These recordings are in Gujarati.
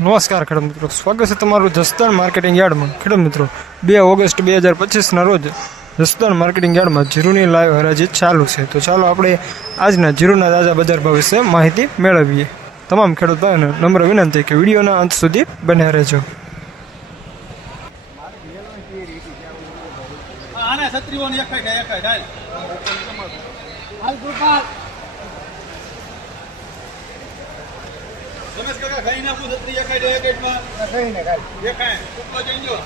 નમસ્કાર ખેડૂત મિત્રો, સ્વાગત છે તમારું જસદણ માર્કેટિંગ યાર્ડમાં. ખેડૂત મિત્રો, બે ઓગસ્ટ બે હજાર પચીસના રોજ જસદણ માર્કેટિંગ યાર્ડમાં જીરુની લાઈવ હરાજી ચાલુ છે. તો ચાલો આપણે આજના જીરુના તાજા બજાર ભાવ વિશે માહિતી મેળવીએ. તમામ ખેડૂતોને નમ્ર વિનંતી કે વિડીયોના અંત સુધી બને રહેજો. આને છત્રીઓની એક ખાઈ એક ખાઈ રમેશ કાકા ખાઈ નાખું છત્રી એક ખાઈ એક માં એક ખાય ઉપર જઈ જો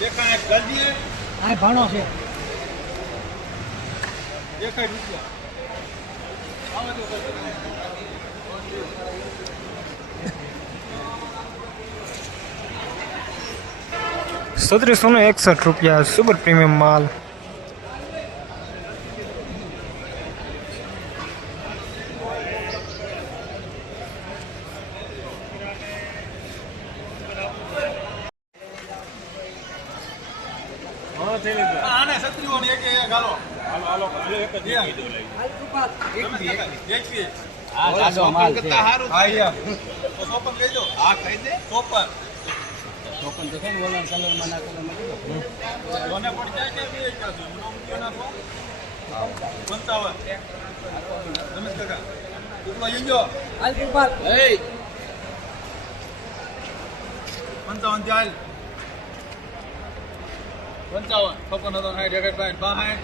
એક ખાય જલ્દી આ ભાણો છે એક ખાય રૂપિયા આવે તો કરજો. સત્રીસો ને એકસઠ રૂપિયા સુપર પ્રીમિયમ માલ આને છત્રીઓની એક એક હાલો. હાલો હાલો એક જ એક એક બી આ સાદો માલ છે. હા યાર તો સોપન કહી દો હા કહી દે. સોપન. તો છે ને ઓલા કલરમાં નાખેલા કોને પડી જાય કે બી એક કાઢો. એમનો મૂક્યો નાખો. પંચાવન. રમેશ કાકા. ટુકડો યંજો પંચાવન ચાલ પંચાવન છપ્પન હતો સાઠ એકઠ બાઠ બાસઠ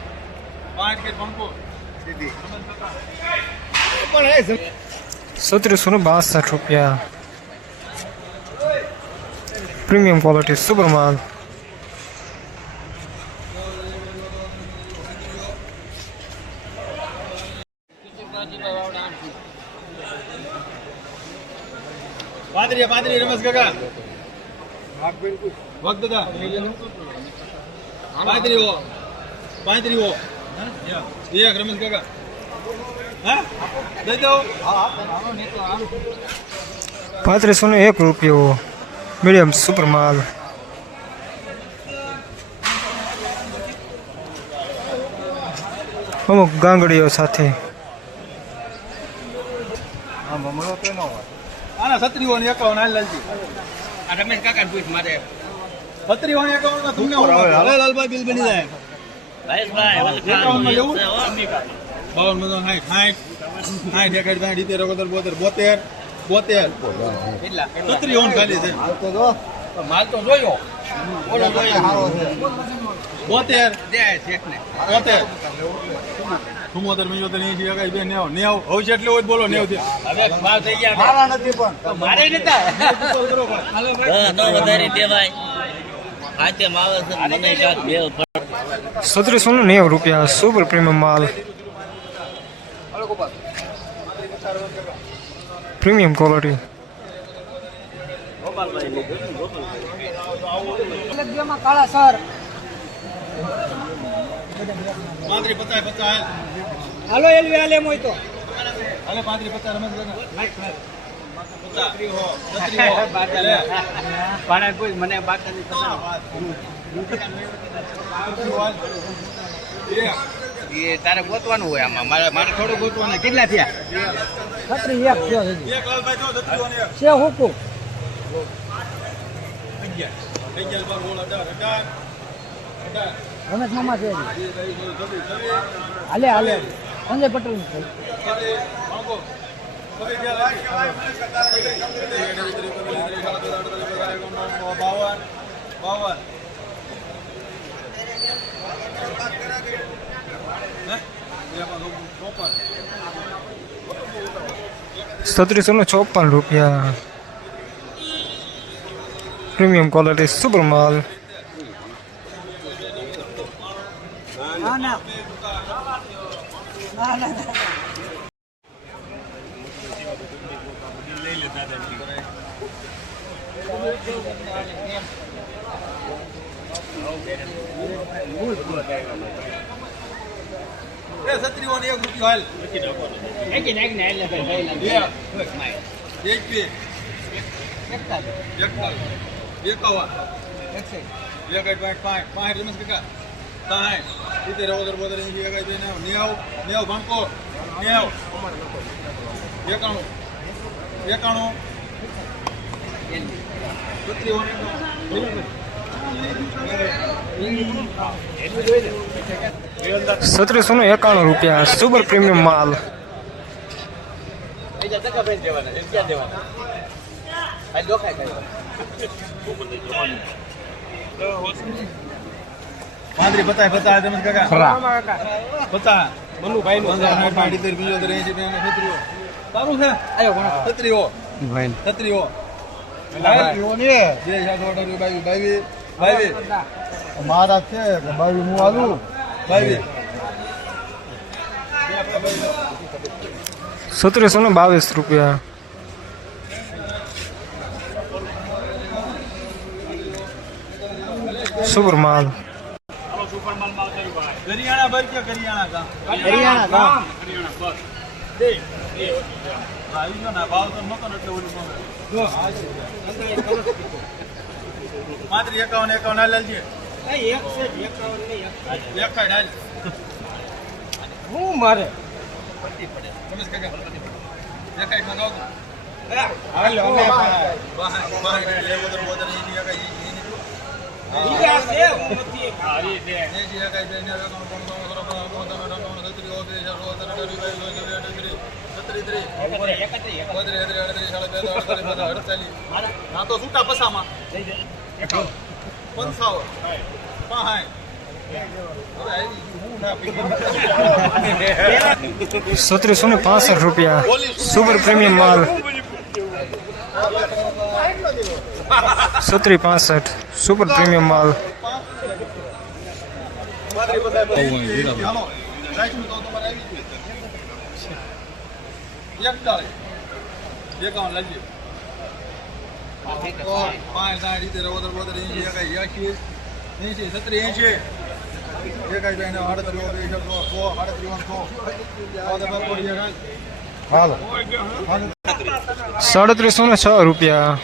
પાંચ કે પંકો સત્રીસો ને બાસઠ રૂપિયા. પ્રીમિયમ ક્વોલિટી સુપર માલ પાંત્રી પાંત્રી રમેશ કાકા. વખત દાદા પાંત્રી હો પાંત્રી હો? એક રમેશ કાકા પાંત્રીસો ને એક રૂપિયો. મીડિયમ સુપર માલ. અમુક ગાંગડીઓ સાથે. આના છત્રીઓ ને એકાવન હાલ લાલજી. આ રમેશ કાકા પૂછ મારે. છત્રીઓ ને એકાવનમાં ધૂમે હવે લાલભાઈ બિલ બની જાય. બાવન મધો સાઠ સાઠ. સાઠ એકાઠ સાઠ ઇતેર ઓગોતેર બોતેર બોતેર બોતેર. કેટલા? છત્રીઓ ખાલી છે. માલ તો જોયો. બોતેર. બોતેર. ચુમ્મોતેર પંચોતેર એકાઈ બે નેવ. નેવ. હવે છે એટલે હોય બોલો નેવથી હવે ભાવ થઈ ગયા. નથી પણ. મારે નતા. વધારી દેવાય. સત્રીસો ને નેવું રૂપિયા સુપર પ્રીમિયમ માલ. Premium quality. કાળા સર. હાલો એલવી હાલે મોય તો. હાલે પાંત્રી પચાસ રમેશ પાણા કોઈ મને બાકી એ તારે ગોતવાનું હોય આમાં. મારે મારે થોડું ગોતવાનું કેટલા થયા? છત્રી એક થયો. છે હુકુમ રમેશ મામા છે હાલે હાલે. સંજય પટેલ બાવન બાવન હે? એમાં ચોપન સત્રીસો ને ચોપન રૂપિયા પ્રીમિયમ ક્વોલિટી સુપર માલ ના ના ના ના છત્રીઓ ને એક રૂપિયો હાલ. નાખ ને એટલે એક બે એકતાલીસ. એકાવન. એક આઠ પાંચ પાંચ રમેશ કાકા સાઠ. સિત્તેર ઓગર બોતેર એકાઈ નેવ. નેવ. નેવ ભણકો નેવ. એકાણું. એકાણું સત્રીસો ને એકાણું રૂપિયા સુપર પ્રીમિયમ માલ ભાઈ પાંત્રી પચાસ પચાસ તમે કાકા પચાસ બનુ ભાઈ નું ઇતેર પંચોતેર એસી બે છત્રીઓ સારું છે છત્રીઓ છત્રીઓ બે સાત અઢાર બાવીસ બાવીસ બાવીસ મારા છે બાવી. ભાઈ હું આલું. બાવીસ સત્રીસો ને બાવીસ રૂપિયા. સુપર માલ. કરિયાણા ભર કે હરિયાણા ગામ. આવી ગયો ને ભાવ તો નતો એટલે ઓલી માં. પાંત્રી એકાવન એકાવન હાલ હું મારે સાઈડ મંગાવો. હાલ ને તો છૂટા પસામાં પંચાવન પાંચ સત્રીસો ને પાસઠ રૂપિયા સુપર પ્રીમિયમ માલ સત્રી પાસઠ સુપર પ્રીમિયમ માલ એકાવન લાગી પાંચ સાઠ રીતે રવોદર બોદર એસી એકાઈ એસી એસી સત્રી એસી એકાઈ બેન આડત્રીસ ઓગણીસ સો સો આડત્રીસ સો ચૌદ બાર કોડી એકાઈ હાલો સાડત્રીસો ને છ રૂપિયા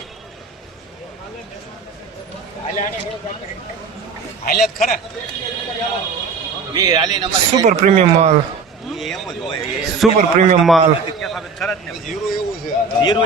હાલે ખરા. સુપર પ્રીમિયમ માલ. સુપર પ્રીમિયમ માલ. ખરા જ ને. જીરું એવું છે. જીરું